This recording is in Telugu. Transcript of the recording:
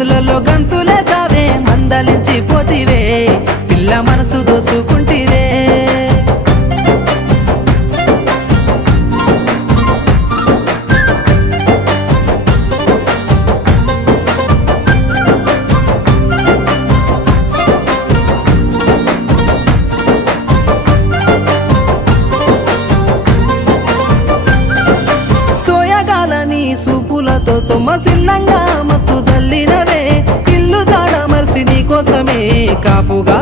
గదులలో గంతులే సావే మందలించి పోతివే పిల్ల మనసు దోసుకుంటివే సోయగాలని సూపులతో సొమ్మసిల్లంగా మత్తు జల్లినవే ఇల్లు జాడ మర్చి నీ కోసమే కాపుగా